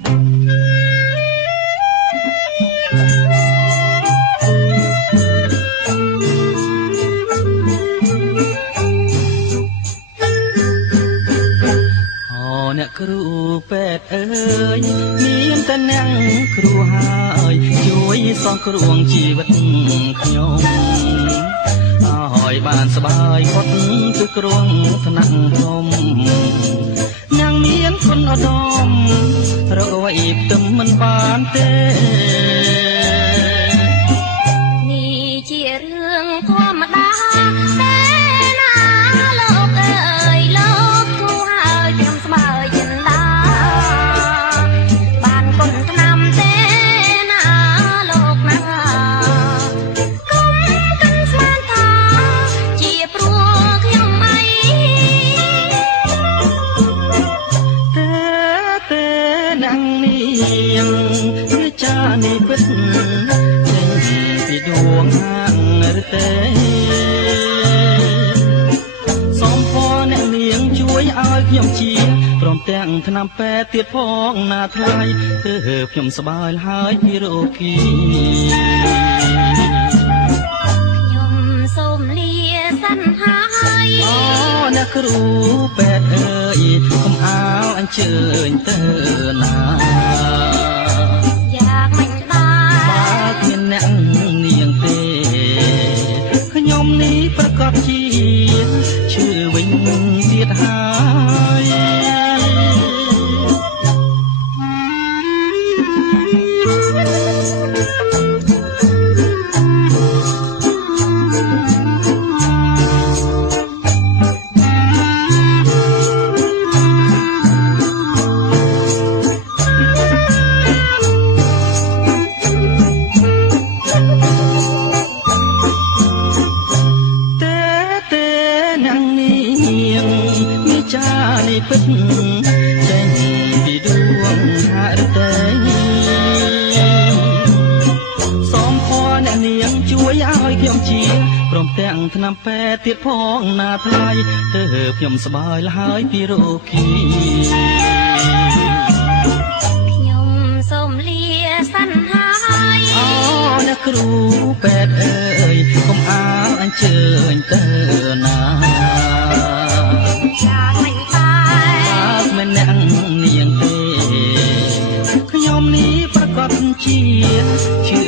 អ្នកគ្រូពេទ្យអើយមានតែអ្នកគ្រូហើយជួយសងគ្រោះជីវិតខ្ញុំឲ្យបានសบายផុតពីគ្រោះថ្នាក់ធំអ្នកមានគុណឧត្តមរកអ្វីផ្ទឹមមិនបានទេនេះជារឿងធម្មតាទេណាលោកអើយលោកគ្រូហើយខ្ញុំស្បើយចិនដាបានគុណឆ្នាំទេណាលោកណាកុំកាន់ស្មានថាជាព្រោះខ្ញុំអីទេអ្នកនាងជាចានេះពិតចេញពីដួងហាងឬទេសូមពរអ្នកនាងជួយឲ្យខ្ញុំជាព្រមទាំងថ្នាំពេទ្យទៀតផងណាថ្លៃគឺខ្ញុំសប្បាយហើយពីរោគីខ្ញុំសូមលាសិនហើយអូអ្នកគ្រូពេទ្យអើយកុំអាលអញ្ជើញទៅណាយ៉ាងមិនដែរបើគ្មានអ្នកនាងទេខ្ញុំនេះប្រកបជាឈឺវិញទៀតហើយពិតចេញពីដួងហារទេសូមពរអ្នកនាងជួយឲ្យខ្ញុំជាព្រមទាំងថ្នាំពេទ្យទៀតផងណាថ្លៃទៅខ្ញុំសប្បាយហើយពីរោគីខ្ញុំសូមលាសិនហើយអូអ្នកគ្រូពេទ្យអើយកុំអាលអញ្ជើញទៅណាអ្នកនាងទេខ្ញុំនេះប្រកបជា